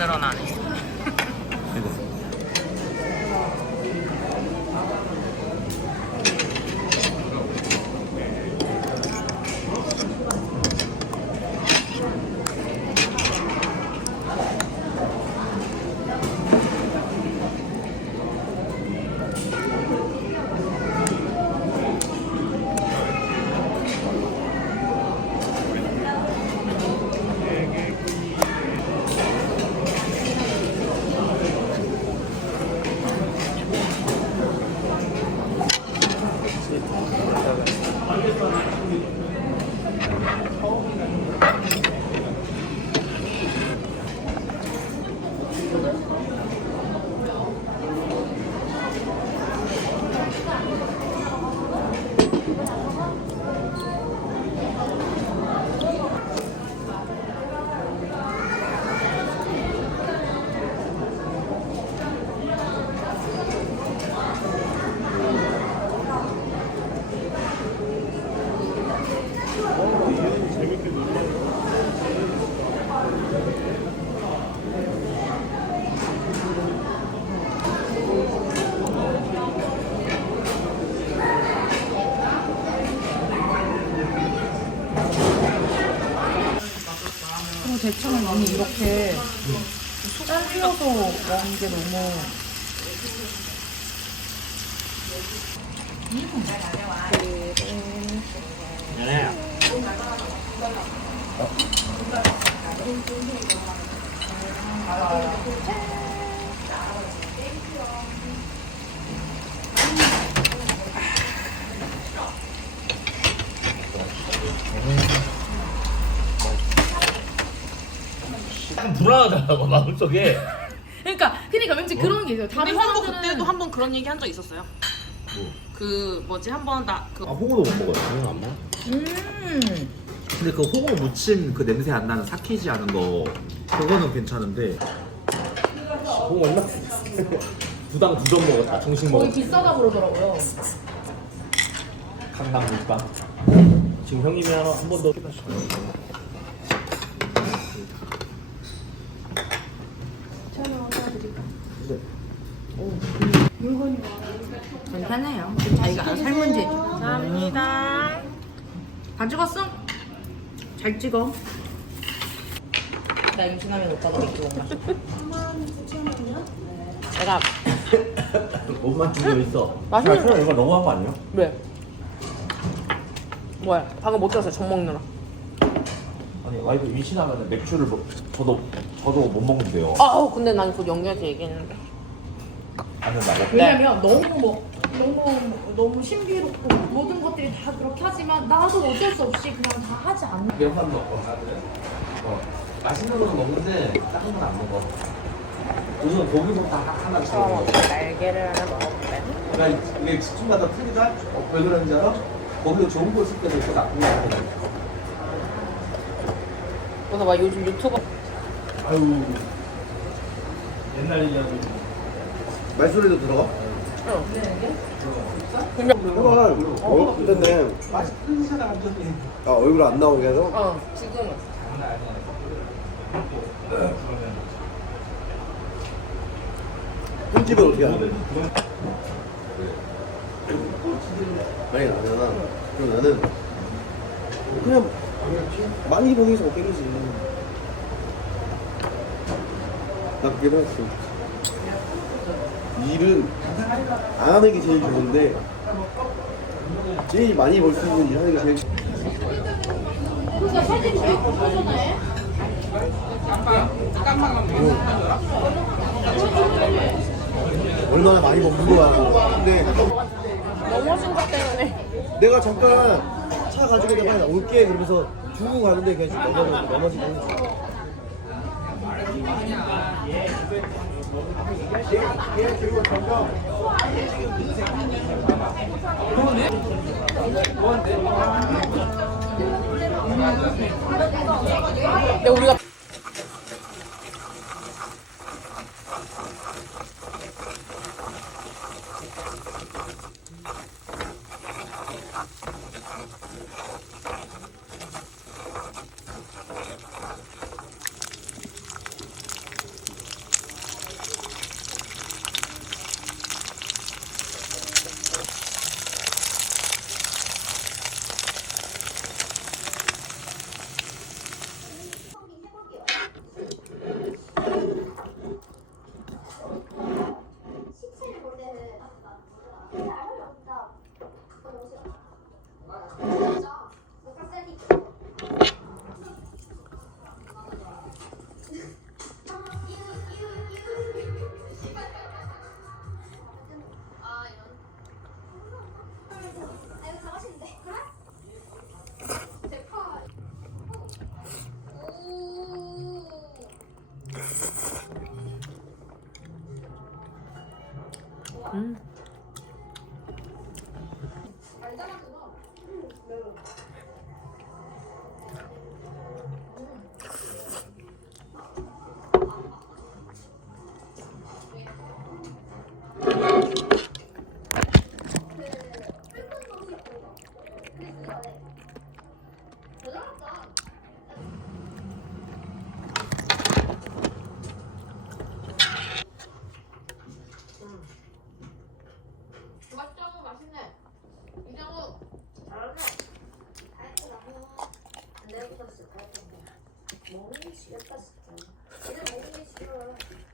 늘어나네. 그리고 대창은 언니 이렇게 짠 띄워서 먹는 게 너무 약간 불안하더라고 마음속에 그러니까 그러니까 왠지 그런 게 있어요. 다른 형도 사람들은 그때도 한 번 그런 얘기 한 적 있었어요. 그 뭐지 한 번 나그 아 홍어도 못 먹어요. 홍어 안 먹어. 음 근데 그 홍어 무침 그 냄새 안 나는 삭히지 않은 거 그거는 괜찮은데 홍어 얼마? 두당 두 점 먹어 다 정식 먹어. 거의 비싸다 그러더라고요. 강남 물빵. 지금 형님이 하나 한 번 더 해다시고. 괜찮아요. 자기가 알아서 되죠. 감사합니다. 다 찍었어? 잘 찍어. 나 임신하면 오빠가 이렇게 먹나? 내가 몸만 죽여 있어. 맛있는- 야, 형 이거 너무한 거 아니에요? 왜? 뭐야? 방금 못 들었어요. 정 먹느라. 아니 와이프 임신하면 맥주를 먹, 저도 저도 못 먹는데요. 아 근데 난 그 영유한테 얘기했는데. 안 된다고? 왜냐면 너무 뭐 너무 너무 신비롭고 모든 것들이 다 그렇게 하지만 나도 어쩔 수 없이 그냥 다 하지 않는. 면만 먹고 어, 맛있는 건 먹는데 다른 건안 먹어. 우선 고기부터 하- 하나씩 먹어. 날개를 하나 먹어볼래? 그러니까 이게 집중마다 틀리다? 어, 왜 그런지 알아? 거기도 좋은 거 있을 때도 있고 나쁜 거 있을 때도 있고. 그래서 막 요즘 유튜버 아유 옛날 얘기하고 말소리도 들어가? 근데 해봐. 어, 괜찮네. 맛있는 사람 완전히 아, 얼굴 안 나오게 해서? 어 지금은 편집은 어떻게 하는데? 만약에 나잖아. 그럼 나는 그냥 많이 보기서 먹기지. 나 그게 생각했어. 일은 안 하는 게 제일 좋은데 제일 많이 벌 수 있는 일 하는 게 제일 좋 그러니까 사진 왜 보잖아요. 얼마나 많이 먹는 거야. 근데 넘어진 것 때문에 내가 잠깐 차 가지고 내가 올게 그러면서 주고 가는데 그냥 넘어져 넘어지고 우리가 달달한 거. 응. 지겹다 진짜. 그냥 먹는 게 싫어.